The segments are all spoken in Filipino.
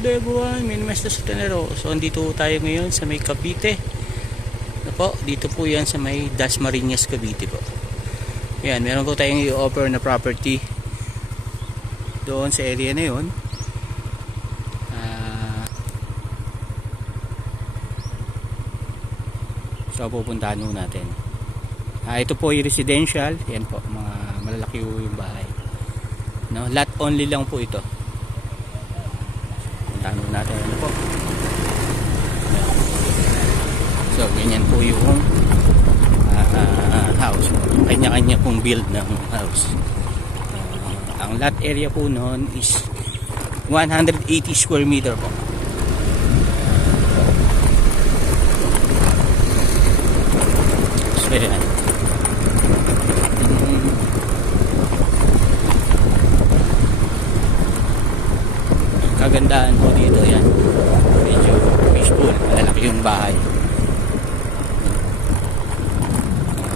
good day everyone, Minimesta Sotanero. So andito tayo ngayon sa may Cavite. Ano po, dito po yan sa may Dasmariñas, Cavite po. Yan, meron po tayong i-offer na property doon sa area na yun. So pupuntahan mo natin. Ito po yung residential. Yan po, mga malalaki yung bahay. No, lot only lang po ito. Puntahan natin ano po. So ganyan po yung house. Kanya-kanya pong build ng house. Ang lot area po noon is 180 square meter po. So yan. Kagandahan po dito yan, medyo peaceful, malalaki yung bahay.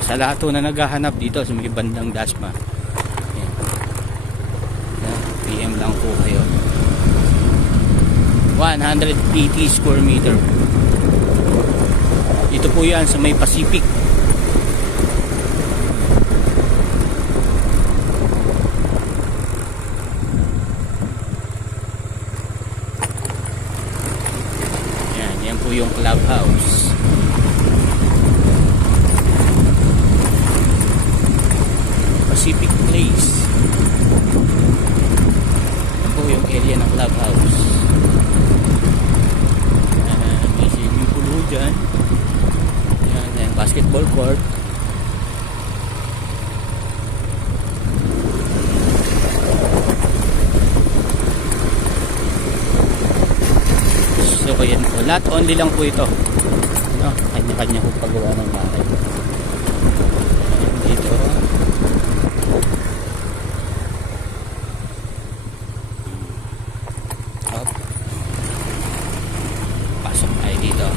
Sa lahat na naghahanap dito sa may bandang Dasma, yan. PM lang po kayo. 180 square meter. Dito po yan sa may Pacific. Yan po yung clubhouse. Pacific Place. Yan po yung area ng clubhouse. May swimming pool ho dyan. Yan, basketball court. So yan po, lot only lang po ito. No, kanya-kanya po paggawa ng bahay. Dito. Up. Pasok tayo dito.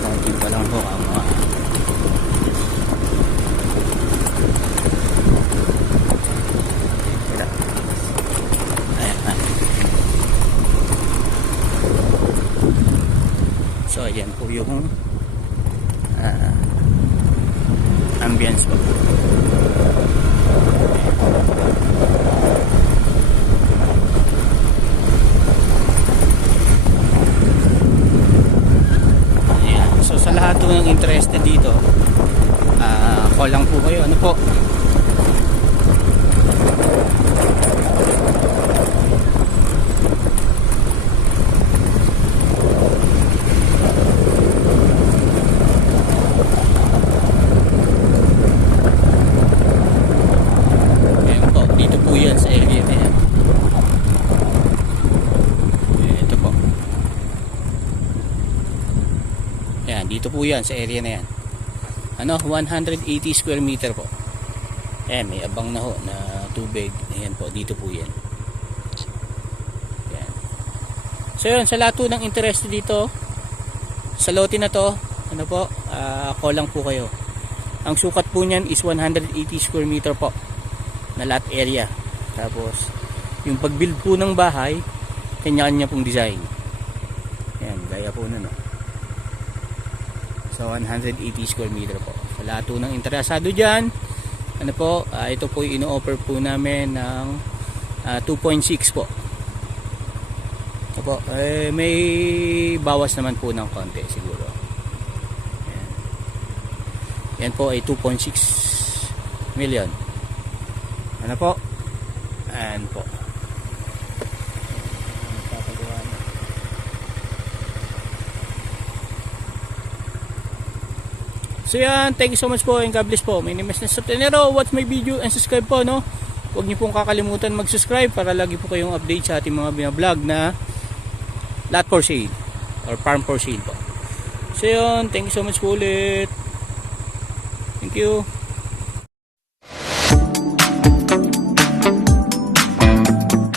Konti pa lang po ang mga so ayan po yung ambience po. Ayan. So sa lahat po ng interested dito, call lang po kayo. Ano po? Sa area na yan. Ito po. Yan, dito po yan sa area na yan. Ano, 180 square meter po. Ayan, may abang na ho na tubig. Ayan po, dito po yan. Yan. So yun, sa lahat ng interest dito sa lote na to, ano po, call lang po kayo. Ang sukat po niyan is 180 square meter po na lot area. Tapos yung pag-build po ng bahay, kanya-kanya pong design. Yan, gaya po na, no. So 180 square meter po. Sa lahat po ng interesado dyan, ano po, ito po yung ino-offer po namin ng 2.6 po. Ito po, may bawas naman po ng konti siguro. Yan, yan po ay 2.6 million. Ano po? Ayan po. So yan, thank you so much po and God bless po. My name is Nestor Tenero. Watch my video and subscribe po, no? Huwag niyo pong kakalimutan mag-subscribe para lagi po kayong update sa ating mga binablog na lot for sale or farm for sale po. So yan, thank you so much po ulit. Thank you.